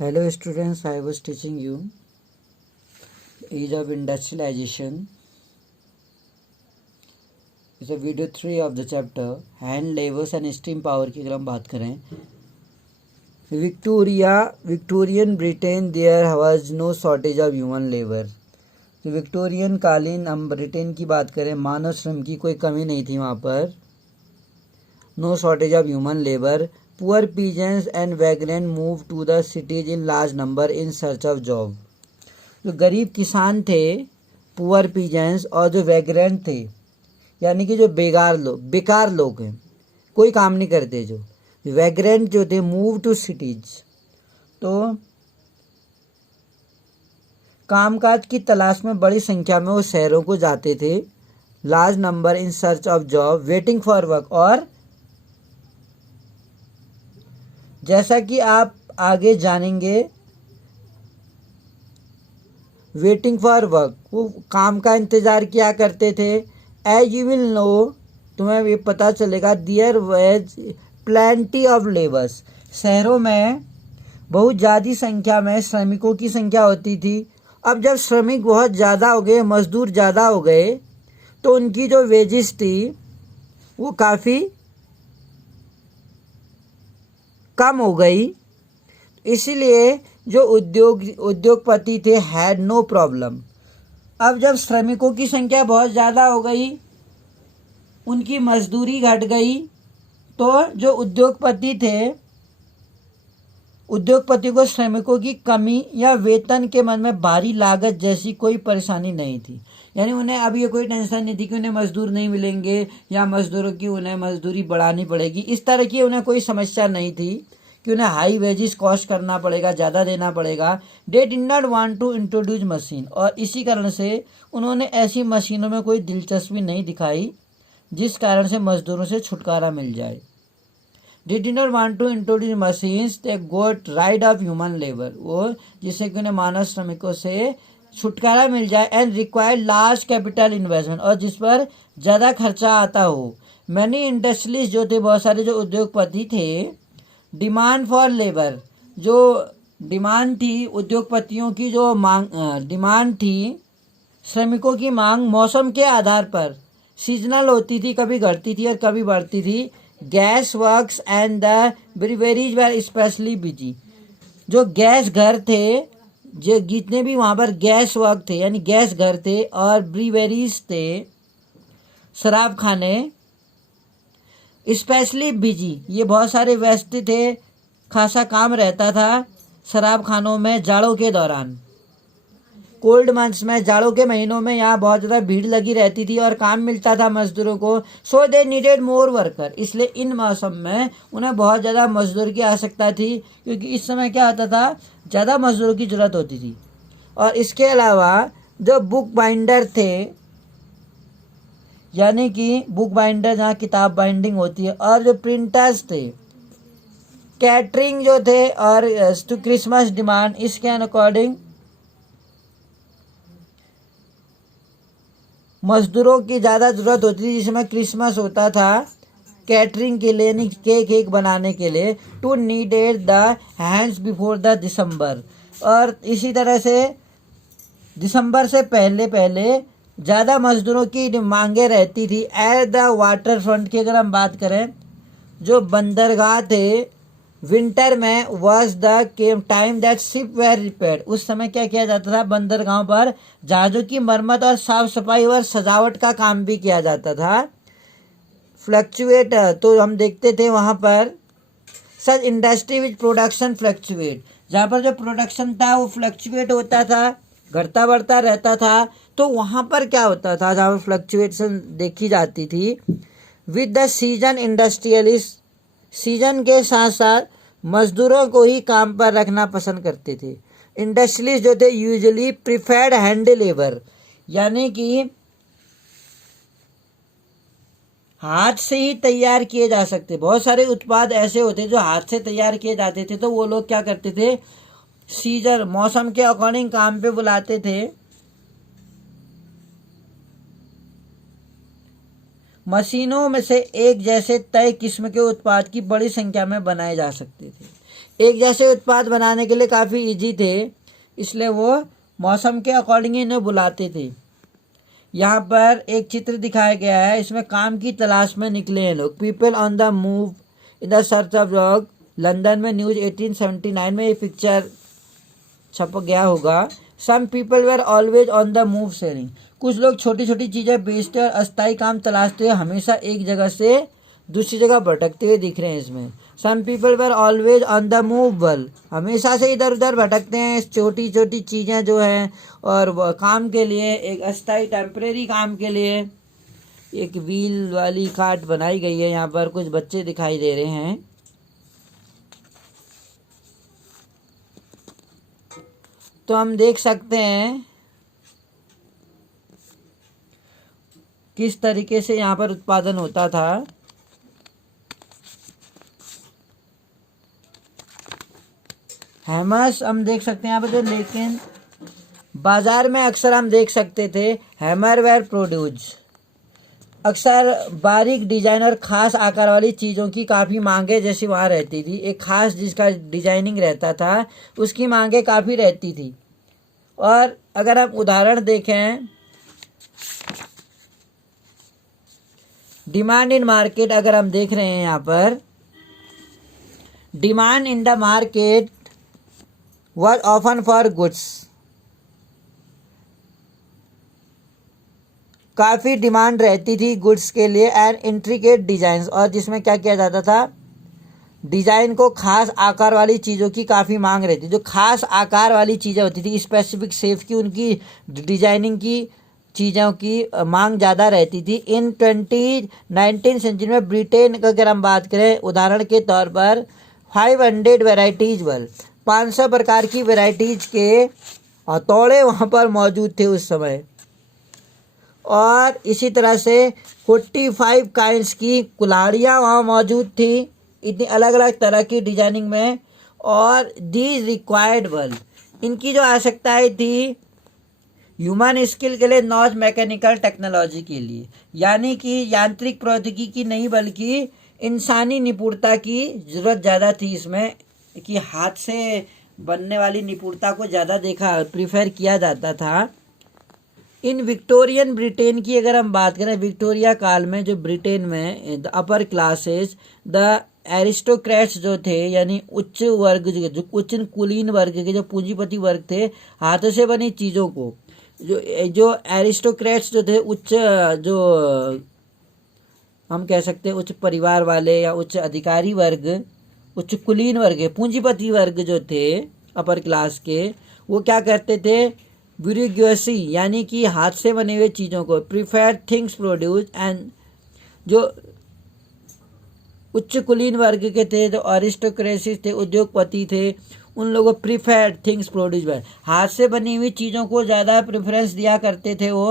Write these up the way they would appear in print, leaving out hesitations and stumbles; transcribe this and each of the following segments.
Hello students, I was teaching you Age of Industrialization. इस video 3 of the chapter hand labours and steam power की अगर हम बात करें, Victorian Britain there was no shortage of human labour. तो Victorian कालीन हम Britain की बात करें, मानव श्रम की कोई कमी नहीं थी वहाँ पर। No shortage of human labour. Poor peasants and vagrant move to the cities in large number in search of job. जो गरीब किसान थे, पुअर पीजेंट्स, और जो वैग्रेंट थे यानी कि जो बेकार लोग हैं, कोई काम नहीं करते, जो वैग्रेंट जो थे, मूव टू सिटीज, तो कामकाज की तलाश में बड़ी संख्या में वो शहरों को जाते थे। Large number in search of job, waiting for work. और जैसा कि आप आगे जानेंगे, वेटिंग फॉर वर्क, वो काम का इंतज़ार किया करते थे। एज यू विल नो, तुम्हें ये पता चलेगा, there was plenty of labours. शहरों में बहुत ज़्यादा संख्या में श्रमिकों की संख्या होती थी। अब जब श्रमिक बहुत ज़्यादा हो गए, मजदूर ज़्यादा हो गए, तो उनकी जो वेजेस थी वो काफ़ी कम हो गई। इसीलिए जो उद्योगपति थे, हैड नो प्रॉब्लम। अब जब श्रमिकों की संख्या बहुत ज़्यादा हो गई, उनकी मजदूरी घट गई, तो जो उद्योगपति थे, उद्योगपति को श्रमिकों की कमी या वेतन के मन में भारी लागत जैसी कोई परेशानी नहीं थी। यानी उन्हें अब ये कोई टेंशन नहीं थी कि उन्हें मजदूर नहीं मिलेंगे या मजदूरों की उन्हें मजदूरी बढ़ानी पड़ेगी। इस तरह की उन्हें कोई समस्या नहीं थी कि उन्हें हाई वेजेस कॉस्ट करना पड़ेगा, ज़्यादा देना पड़ेगा। They did not want to introduce machine, और इसी कारण से उन्होंने ऐसी मशीनों में कोई दिलचस्पी नहीं दिखाई जिस कारण से मजदूरों से छुटकारा मिल जाए। They did not want to introduce machines that got rid of human labor, वो जिससे कि उन्हें मानव श्रमिकों से छुटकारा मिल जाए। And required large capital investment, और जिस पर ज़्यादा खर्चा आता हो। मैनी इंडस्ट्रीज जो थे, बहुत सारे जो उद्योगपति थे, डिमांड फॉर लेबर, जो डिमांड थी उद्योगपतियों की, जो डिमांड थी, श्रमिकों की मांग मौसम के आधार पर सीजनल होती थी, कभी घटती थी और कभी बढ़ती थी। Gas works and the breweries were specially busy. जो गैस घर थे, जो जितने भी वहाँ पर गैस वर्क थे यानी गैस घर थे, और ब्रीवेरीज थे, शराब खाने, स्पेशली बिजी, ये बहुत सारे व्यस्त थे, खासा काम रहता था शराब खानों में जाड़ों के दौरान। कोल्ड मंथ्स में, जाड़ों के महीनों में यहाँ बहुत ज़्यादा भीड़ लगी रहती थी और काम मिलता था मजदूरों को। सो दे नीडेड मोर वर्कर, इसलिए इन मौसम में उन्हें बहुत ज़्यादा मजदूर की आवश्यकता थी, क्योंकि इस समय क्या होता था, ज़्यादा मजदूरों की ज़रूरत होती थी। और इसके अलावा जो बुक बाइंडर थे, यानी कि बुक बाइंडर जहाँ किताब बाइंडिंग होती है, और जो प्रिंटर्स थे, कैटरिंग जो थे, और टू क्रिसमस डिमांड, इसके अकॉर्डिंग मजदूरों की ज़्यादा ज़रूरत होती थी। जिसमें क्रिसमस होता था, कैटरिंग के लिए, यानी केक बनाने के लिए। To needed the hands before the December, और इसी तरह से दिसंबर से पहले ज़्यादा मजदूरों की मांगे रहती थी। एट द वाटर फ्रंट की अगर हम बात करें, जो बंदरगाह थे, विंटर में was the time that ship were repaired, उस समय क्या किया जाता था, बंदरगाहों पर जहाज़ों की मरम्मत और साफ सफाई और सजावट का काम भी किया जाता था। फ्लक्चुएट, तो हम देखते थे वहाँ पर, सच इंडस्ट्री विच प्रोडक्शन फ्लक्चुएट, जहाँ पर जो प्रोडक्शन था वो फ्लक्चुएट होता था, घटता बढ़ता रहता था। तो वहाँ पर क्या होता था, जहाँ पर फ्लक्चुएशन देखी जाती थी, with the season industrialist, season के साथ साथ मजदूरों को ही काम पर रखना पसंद करते थे। इंडस्ट्रियलिस्ट जो थे यूजुअली प्रिफर्ड हैंड लेबर, यानी कि हाथ से ही तैयार किए जा सकते। बहुत सारे उत्पाद ऐसे होते जो हाथ से तैयार किए जाते थे, तो वो लोग क्या करते थे, सीजन, मौसम के अकॉर्डिंग काम पे बुलाते थे। मशीनों में से एक जैसे तय किस्म के उत्पाद की बड़ी संख्या में बनाए जा सकते थे। एक जैसे उत्पाद बनाने के लिए काफ़ी इजी थे, इसलिए वो मौसम के अकॉर्डिंग इन्हें बुलाते थे। यहाँ पर एक चित्र दिखाया गया है, इसमें काम की तलाश में निकले हैं लोग। People on the move in the search of job. London में न्यूज़ 1879 में ये पिक्चर छप गया होगा। Some people were always on the move selling. कुछ लोग छोटी छोटी चीज़ें बेचते और अस्थायी काम तलाशते हुए हमेशा एक जगह से दूसरी जगह भटकते हुए दिख रहे हैं इसमें। Some people were always on the movable, हमेशा से इधर उधर भटकते हैं छोटी छोटी चीज़ें जो हैं, और काम के लिए, एक अस्थायी टेम्परेरी काम के लिए। एक व्हील वाली कार्ट बनाई गई है, यहाँ पर कुछ बच्चे दिखाई दे रहे हैं। तो हम देख सकते हैं किस तरीके से यहाँ पर उत्पादन होता था। हैमर्स हम देख सकते हैं यहाँ पर जो, लेकिन बाजार में अक्सर हम देख सकते थे हैमरवेयर प्रोड्यूस। अक्सर बारीक डिजाइन और ख़ास आकार वाली चीज़ों की काफ़ी मांगे जैसी वहाँ रहती थी। एक ख़ास जिसका डिजाइनिंग रहता था उसकी मांगे काफ़ी रहती थी। और अगर हम उदाहरण देखें, डिमांड इन मार्केट, अगर हम देख रहे हैं यहाँ पर, demand in the market was often for goods. काफ़ी डिमांड रहती थी गुड्स के लिए एंड इंट्रिकेट डिजाइंस, और जिसमें क्या किया जाता था, डिज़ाइन को खास आकार वाली चीज़ों की काफ़ी मांग रहती थी। जो खास आकार वाली चीज़ें होती थी, स्पेसिफिक शेप की, उनकी डिजाइनिंग की चीज़ों की मांग ज़्यादा रहती थी। इन 19वीं सेंचुरी में ब्रिटेन का अगर हम बात करें, उदाहरण के तौर पर 500 वेराइटीज़ वर, 500 प्रकार की वेराइटीज़ के हथौड़े वहाँ पर मौजूद थे उस समय। और इसी तरह से 45 काइंड्स की कुल्हाड़ियाँ वहाँ मौजूद थी, इतनी अलग अलग तरह की डिजाइनिंग में। और दीज रिक्वायर्ड वर, इनकी जो आवश्यकताएँ थी ह्यूमन स्किल के लिए, नॉट मैकेनिकल टेक्नोलॉजी के लिए, यानी कि यांत्रिक प्रौद्योगिकी की नहीं बल्कि इंसानी निपुणता की ज़रूरत ज़्यादा थी इसमें, कि हाथ से बनने वाली निपुणता को ज़्यादा प्रीफर किया जाता था। इन विक्टोरियन ब्रिटेन की अगर हम बात करें, विक्टोरिया काल में जो ब्रिटेन में the upper classes, the aristocrats जो थे, यानी उच्च वर्ग, जो उच्च कुलीन वर्ग के जो पूंजीपति वर्ग थे, हाथों से बनी चीज़ों को, जो एरिस्टोक्रेट्स जो थे, उच्च, जो हम कह सकते हैं उच्च परिवार वाले या उच्च अधिकारी वर्ग, उच्च कुलीन वर्ग, पूंजीपति वर्ग जो थे अपर क्लास के, वो क्या करते थे, ब्यूरोक्रेसी यानी कि हाथ से बने हुए चीज़ों को, प्रीफर थिंग्स प्रोड्यूस, एंड जो उच्च कुलीन वर्ग के थे, जो अरिस्टोक्रेसी थे, उद्योगपति थे, उन लोगों प्रीफर थिंग्स प्रोड्यूस बाय, हाथ से बनी हुई चीज़ों को ज़्यादा प्रेफरेंस दिया करते थे। वो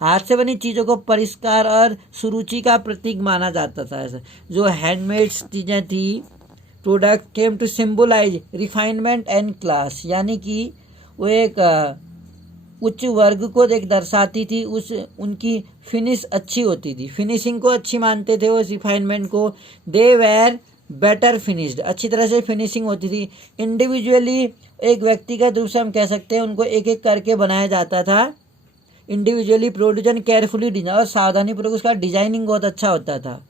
हाथ से बनी चीज़ों को परिष्कार और सुरुचि का प्रतीक माना जाता था। ऐसा जो हैंडमेड चीज़ें थी, product came to symbolise refinement and class, यानी कि वो एक उच्च वर्ग को एक दर्शाती थी, उनकी फिनिश अच्छी होती थी, फिनिशिंग को अच्छी मानते थे वो, रिफाइनमेंट को। दे वेर बेटर फिनिश्ड, अच्छी तरह से फिनिशिंग होती थी। इंडिविजुअली, एक व्यक्तिगत रूप से हम कह सकते हैं, उनको एक एक करके बनाया जाता था। इंडिविजुअली प्रोड्यूस केयरफुली डिजाइन, और सावधानीपूर्वक उसका डिजाइनिंग बहुत अच्छा होता था।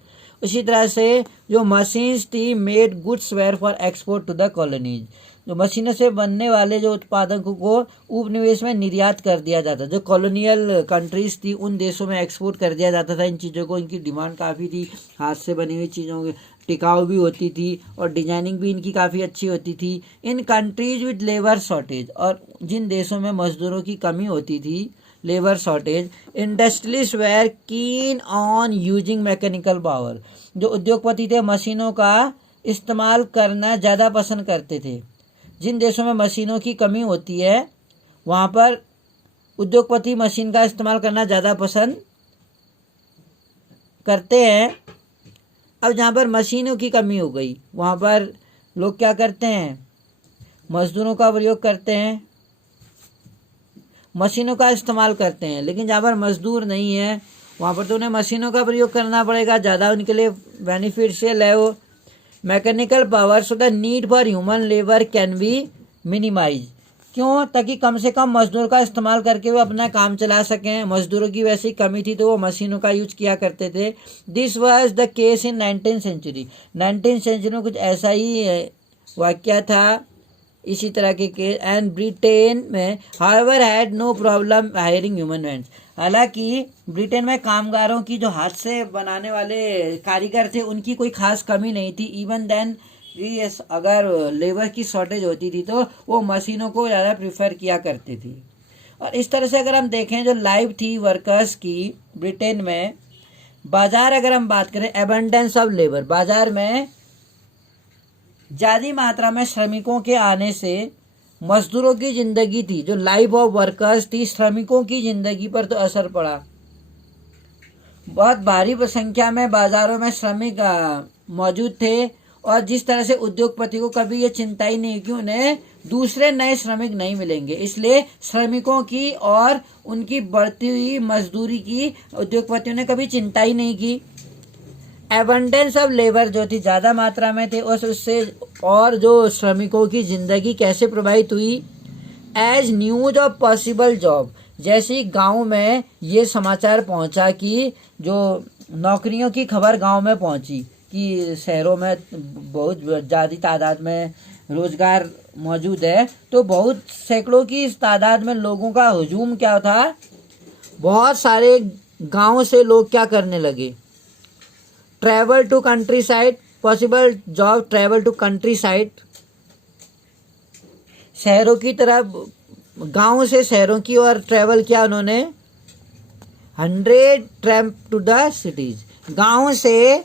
उसी तरह से जो मशीन्स थी, made goods were for export to the colonies, जो मशीनों से बनने वाले जो उत्पादकों को उपनिवेश में निर्यात कर दिया जाता, जो कॉलोनियल कंट्रीज थी उन देशों में एक्सपोर्ट कर दिया जाता था इन चीज़ों को। इनकी डिमांड काफ़ी थी, हाथ से बनी हुई चीज़ों की, टिकाऊ भी होती थी और डिजाइनिंग भी इनकी काफ़ी अच्छी होती थी। In countries with labour shortage, और जिन देशों में मजदूरों की कमी होती थी, labour shortage, industrialist were keen on using mechanical power, जो उद्योगपति थे मशीनों का इस्तेमाल करना ज़्यादा पसंद करते थे। जिन देशों में मशीनों की कमी होती है वहाँ पर उद्योगपति मशीन का इस्तेमाल करना ज़्यादा पसंद करते हैं। अब जहाँ पर मशीनों की कमी हो गई वहाँ पर लोग क्या करते हैं, मजदूरों का प्रयोग करते हैं, मशीनों का इस्तेमाल करते हैं। लेकिन जहाँ पर मजदूर नहीं है वहाँ पर तो उन्हें मशीनों का प्रयोग करना पड़ेगा, ज़्यादा उनके लिए बेनिफिशियल है वो। Mechanical power so the need for human labour can be minimise. क्यों? ताकि कम से कम मजदूर का इस्तेमाल करके वो अपना काम चला सकें। मजदूरों की वैसी कमी थी तो वो मशीनों का यूज किया करते थे। This was the case in 19th century. 19th century में कुछ ऐसा ही वाक्य था, इसी तरह के केस। एंड ब्रिटेन में however had no problem hiring human hands. हालांकि ब्रिटेन में कामगारों की जो हाथ से बनाने वाले कारीगर थे उनकी कोई खास कमी नहीं थी। इवन देन अगर लेबर की शॉर्टेज होती थी तो वो मशीनों को ज़्यादा प्रीफर किया करती थी। और इस तरह से अगर हम देखें जो लाइफ थी वर्कर्स की ब्रिटेन में, बाजार अगर हम बात करें एबंडेंस ऑफ लेबर, बाजार में ज़्यादा मात्रा में श्रमिकों के आने से मजदूरों की ज़िंदगी थी, जो लाइफ ऑफ वर्कर्स थी, श्रमिकों की ज़िंदगी पर तो असर पड़ा। बहुत भारी संख्या में बाज़ारों में श्रमिक मौजूद थे और जिस तरह से उद्योगपति को कभी ये चिंता ही नहीं कि उन्हें दूसरे नए श्रमिक नहीं मिलेंगे, इसलिए श्रमिकों की और उनकी बढ़ती हुई मजदूरी की उद्योगपतियों ने कभी चिंता ही नहीं की। एबंडेंस ऑफ लेबर जो थी ज़्यादा मात्रा में थे और उससे और जो श्रमिकों की ज़िंदगी कैसे प्रभावित हुई। As news of possible job, जैसे ही गाँव में ये समाचार पहुंचा कि जो नौकरियों की खबर गांव में पहुंची कि शहरों में बहुत ज़्यादा तादाद में रोज़गार मौजूद है, तो बहुत सैकड़ों की इस तादाद में लोगों का हुजूम क्या था, बहुत सारे गाँव से लोग क्या करने लगे, travel to countryside, possible job travel to countryside, शहरों की तरफ, गाँव से शहरों की ओर ट्रैवल किया उन्होंने। 100 ट्रैम्प टू द सिटीज, गाँव से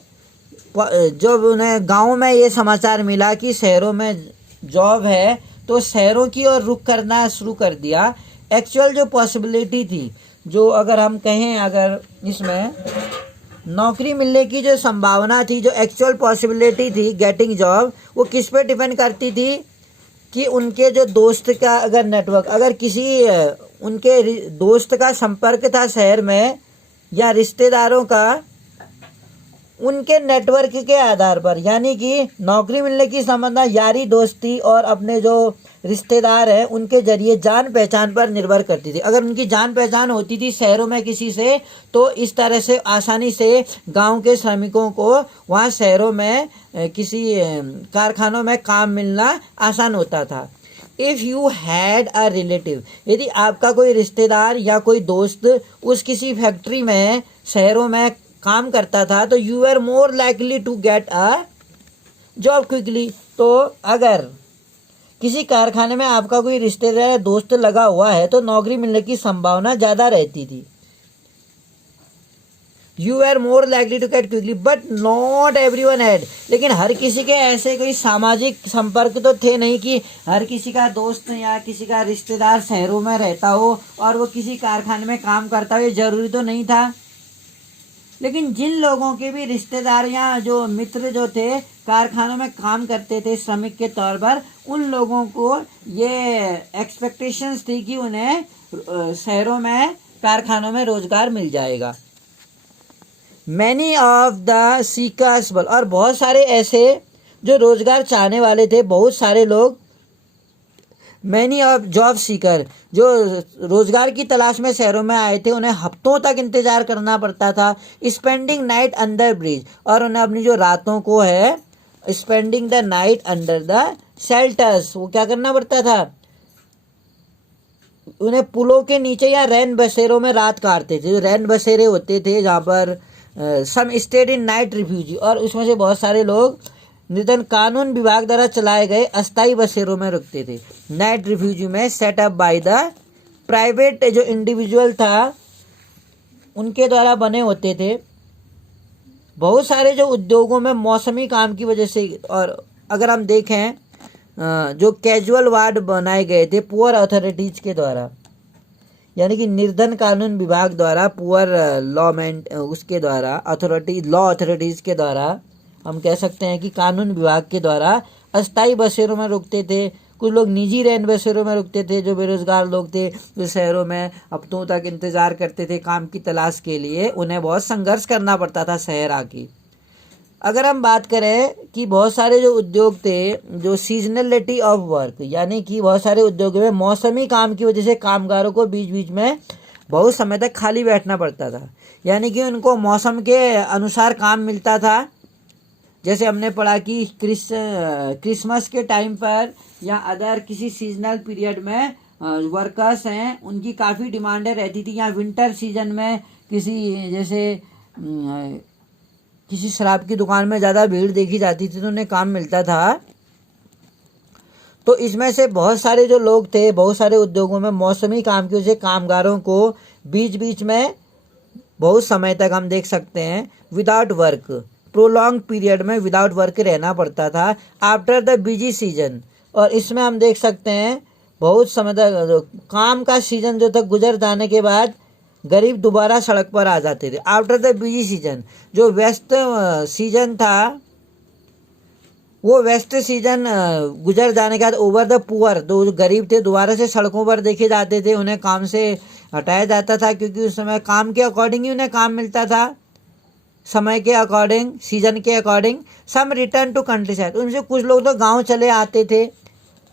जब उन्हें गाँव में ये समाचार मिला कि शहरों में जॉब है तो शहरों की ओर रुख करना शुरू कर दिया। एक्चुअल जो पॉसिबिलिटी थी, जो अगर हम कहें अगर इसमें नौकरी मिलने की जो संभावना थी, जो एक्चुअल पॉसिबिलिटी थी गेटिंग जॉब, वो किस पे डिपेंड करती थी कि उनके जो दोस्त का अगर नेटवर्क, अगर किसी उनके दोस्त का संपर्क था शहर में या रिश्तेदारों का, उनके नेटवर्क के आधार पर, यानी कि नौकरी मिलने की संभावना यारी दोस्ती और अपने जो रिश्तेदार हैं उनके जरिए जान पहचान पर निर्भर करती थी। अगर उनकी जान पहचान होती थी शहरों में किसी से, तो इस तरह से आसानी से गांव के श्रमिकों को वहां शहरों में किसी कारखानों में काम मिलना आसान होता था। If you had a relative, यदि आपका कोई रिश्तेदार या कोई दोस्त उस किसी फैक्ट्री में शहरों में काम करता था, तो you are more likely to get a job quickly. तो अगर किसी कारखाने में आपका कोई रिश्तेदार या दोस्त लगा हुआ है तो नौकरी मिलने की संभावना ज़्यादा रहती थी। You are more likely to get quickly but not everyone had, लेकिन हर किसी के ऐसे कोई सामाजिक संपर्क तो थे नहीं कि हर किसी का दोस्त या किसी का रिश्तेदार शहरों में रहता हो और वो किसी कारखाने में काम करता हो, ये जरूरी तो नहीं था। लेकिन जिन लोगों के भी रिश्तेदार या जो मित्र जो थे कारखानों में काम करते थे श्रमिक के तौर पर, उन लोगों को ये एक्सपेक्टेशंस थी कि उन्हें शहरों में कारखानों में रोजगार मिल जाएगा। मैनी ऑफ द सीकर्स, और बहुत सारे ऐसे जो रोजगार चाहने वाले थे, बहुत सारे लोग, मैनी ऑफ जॉब सीकर, जो रोजगार की तलाश में शहरों में आए थे, उन्हें हफ्तों तक इंतजार करना पड़ता था। स्पेंडिंग नाइट अंडर ब्रिज, और उन्हें अपनी जो रातों को है, spending the night under the shelters, वो क्या करना पड़ता था, उन्हें पुलों के नीचे या रैन बसेरों में रात काटते थे। जो रैन बसेरे होते थे जहाँ पर सम स्टेड इन नाइट रिफ्यूजी, और उसमें से बहुत सारे लोग निर्धन कानून विभाग द्वारा चलाए गए अस्थायी बसेरों में रुकते थे। नाइट रिफ्यूजी में set up by the private, जो इंडिविजुअल था उनके द्वारा बने होते थे। बहुत सारे जो उद्योगों में मौसमी काम की वजह से, और अगर हम देखें जो कैजुअल वार्ड बनाए गए थे पुअर अथॉरिटीज के द्वारा, यानी कि निर्धन कानून विभाग द्वारा, पुअर उसके द्वारा, लॉ अथॉरिटीज के द्वारा, हम कह सकते हैं कि कानून विभाग के द्वारा अस्थायी बसेरों में रुकते थे। कुछ लोग निजी रैन बसेरों में रुकते थे, जो बेरोजगार लोग थे, जो शहरों में हफ्तों तक इंतजार करते थे काम की तलाश के लिए, उन्हें बहुत संघर्ष करना पड़ता था शहर आके। अगर हम बात करें कि बहुत सारे जो उद्योग थे, जो सीजनलिटी ऑफ वर्क, यानी कि बहुत सारे उद्योगों में मौसमी काम की वजह से कामगारों को बीच बीच में बहुत समय तक खाली बैठना पड़ता था, यानी कि उनको मौसम के अनुसार काम मिलता था। जैसे हमने पढ़ा कि क्रिसमस के टाइम पर या अदर किसी सीजनल पीरियड में वर्कर्स हैं, उनकी काफ़ी डिमांडें रहती थी। या विंटर सीजन में किसी जैसे किसी शराब की दुकान में ज़्यादा भीड़ देखी जाती थी तो उन्हें काम मिलता था। तो इसमें से बहुत सारे जो लोग थे, बहुत सारे उद्योगों में मौसमी काम की वजह से कामगारों को बीच बीच में बहुत समय तक हम देख सकते हैं विदाउट वर्क, प्रोलॉन्ग पीरियड में विदाउट वर्क रहना पड़ता था आफ्टर द बिजी सीजन। और इसमें हम देख सकते हैं बहुत समय तक काम का सीजन जो तक गुजर जाने के बाद गरीब दोबारा सड़क पर आ जाते थे। आफ्टर द बिजी सीजन, जो व्यस्त सीजन था, वो वेस्ट सीजन गुजर जाने के बाद ओवर द पुअर, जो गरीब थे दोबारा से सड़कों पर देखे जाते थे, उन्हें काम से हटाया जाता था, क्योंकि उस समय काम के अकॉर्डिंग ही उन्हें काम मिलता था, समय के अकॉर्डिंग, सीजन के according. Some return to countryside, उनसे कुछ लोग तो गांव चले आते थे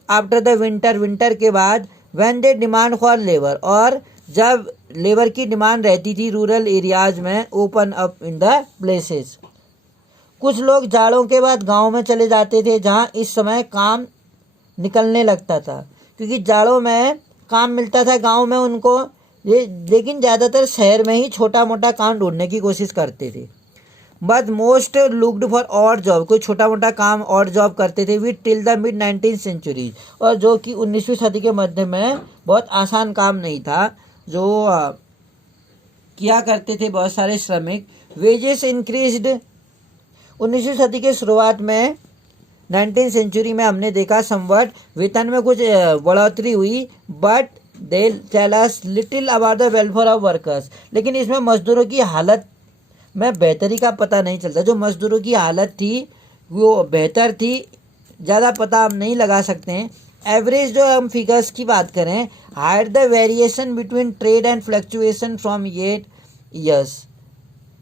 आफ्टर द विंटर, विंटर के बाद। When they demand for labour, और जब लेबर की डिमांड रहती थी रूरल एरियाज में, open up in the places. कुछ लोग जाड़ों के बाद गांव में चले जाते थे, जहां इस समय काम निकलने लगता था, क्योंकि जाड़ों में काम मिलता था गांव में उनको, लेकिन ज़्यादातर शहर में ही छोटा मोटा काम ढूंढने की कोशिश करते थे। But most looked for odd job, कोई छोटा मोटा काम ऑड जॉब करते थे with till the mid 19th century, और जो कि 19वीं सदी के मध्य में बहुत आसान काम नहीं था जो किया करते थे बहुत सारे श्रमिक। वेजेस इंक्रीज्ड, 19वीं सदी के शुरुआत में 19th सेंचुरी में हमने देखा समवट वेतन में कुछ बढ़ोतरी हुई, but they tell us little about the welfare of workers, लेकिन इसमें मजदूरों की हालत में बेहतरी का पता नहीं चलता। जो मजदूरों की हालत थी वो बेहतर थी, ज़्यादा पता हम नहीं लगा सकते हैं। एवरेज जो हम फिगर्स की बात करें, hide the variation between trade and fluctuation from 8 years,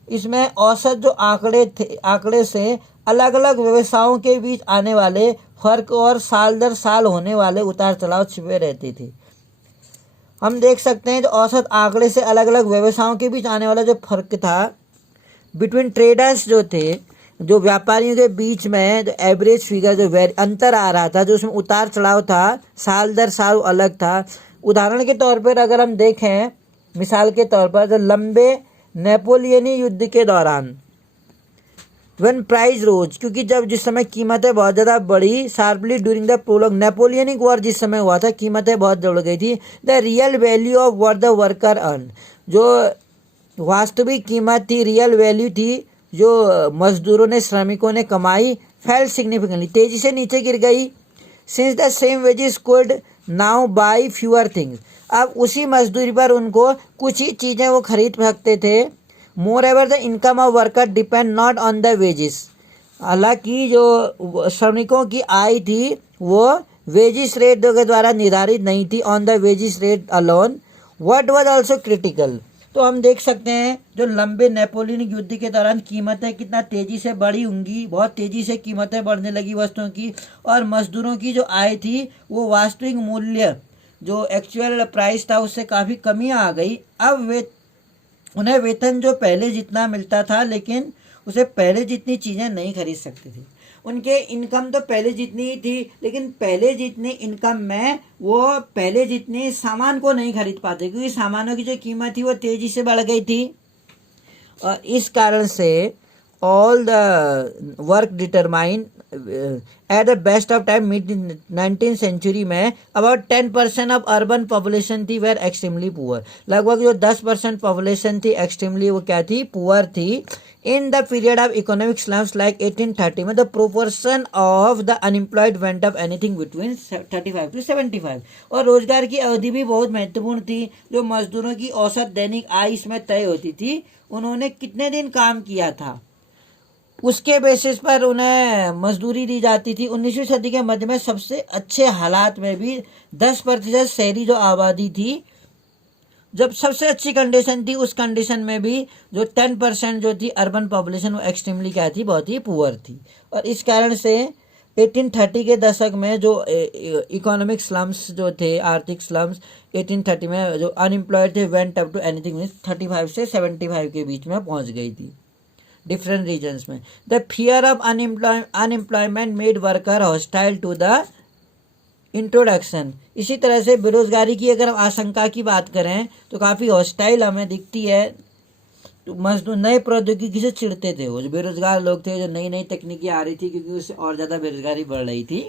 इसमें औसत जो आंकड़े से अलग अलग व्यवसायों के बीच आने वाले फर्क और साल दर साल होने वाले उतार चढ़ाव छिपे रहते थे। हम देख सकते हैं जो औसत आंकड़े से अलग अलग व्यवसायों के बीच आने वाला जो फर्क था बिटवीन ट्रेडर्स जो थे, जो व्यापारियों के बीच में जो एवरेज फिगर जो अंतर आ रहा था, जो उसमें उतार चढ़ाव था, साल दर साल अलग था। उदाहरण के तौर पर अगर हम देखें, मिसाल के तौर पर जो लंबे नेपोलियनी युद्ध के दौरान वन प्राइस रोज, क्योंकि जब जिस समय कीमतें बहुत ज़्यादा बढ़ी, sharply during the prolong Napoleonic war जिस समय हुआ था, कीमतें बहुत बढ़ गई थी। The real value of what the worker earn, जो वास्तविक कीमत थी, रियल वैल्यू थी जो मजदूरों ने, श्रमिकों ने कमाई, फेल सिग्निफिकेंटली, तेजी से नीचे गिर गई। Since the same wages could now by fewer things, अब उसी मजदूरी पर उनको कुछ ही चीज़ें वो खरीद सकते थे। More ever the income of worker depend not on the wages, हालांकि जो श्रमिकों की आय थी वो वेजिस रेट के द्वारा निर्धारित नहीं थी, on the wages rate alone. What was also critical, तो हम देख सकते हैं जो लंबे नेपोलियनिक युद्ध के दौरान कीमतें कितना तेज़ी से बढ़ी होंगी, बहुत तेज़ी से कीमतें बढ़ने लगी वस्तुओं की, और मजदूरों की जो आय थी वो वास्तविक मूल्य जो एक्चुअल प्राइस था उससे काफ़ी कमी आ गई। अब उन्हें वेतन जो पहले जितना मिलता था, लेकिन उसे पहले जितनी चीज़ें नहीं खरीद सकते थे। उनके इनकम तो पहले जितनी ही थी, लेकिन पहले जितनी इनकम में वो पहले जितने सामान को नहीं खरीद पाते, क्योंकि सामानों की जो कीमत थी वो तेज़ी से बढ़ गई थी। और इस कारण से all the work determine at the best of time mid 19th century में अबाउट 10% ऑफ अर्बन पॉपुलेशन थी वेर एक्सट्रीमली पुअर, लगभग जो 10% पॉपुलेशन थी एक्सट्रीमली वो क्या थी, पुअर थी। In the period of economic slums like 1830 में the proportion of the unemployed went up anything between 35 to 75, और रोजगार की अवधि भी बहुत महत्वपूर्ण थी। जो मजदूरों की औसत दैनिक आय इसमें तय होती थी, उन्होंने कितने दिन काम किया था उसके बेसिस पर उन्हें मजदूरी दी जाती थी। 19वीं सदी के मध्य में सबसे अच्छे हालात में भी 10% शहरी जो आबादी थी जब सबसे अच्छी कंडीशन थी, उस कंडीशन में भी जो 10% जो थी अर्बन पॉपुलेशन, वो एक्सट्रीमली क्या थी, बहुत ही पुअर थी। और इस कारण से 1830 के दशक में जो इकोनॉमिक स्लम्स जो थे, आर्थिक स्लम्स 1830 में जो अनएम्प्लॉयड थे, went up to anything means 35 से 75 के बीच में पहुंच गई थी डिफरेंट रीजन्स में। The fear of unemployment made worker hostile to the introduction. इसी तरह से बेरोजगारी की अगर आशंका की बात करें तो काफ़ी हॉस्टाइल हमें दिखती है। तो मजदूर नए प्रौद्योगिकी से चिढ़ते थे, वो जो बेरोजगार लोग थे, जो नई नई तकनीकी आ रही थी, क्योंकि उससे और ज़्यादा बेरोजगारी बढ़ रही थी।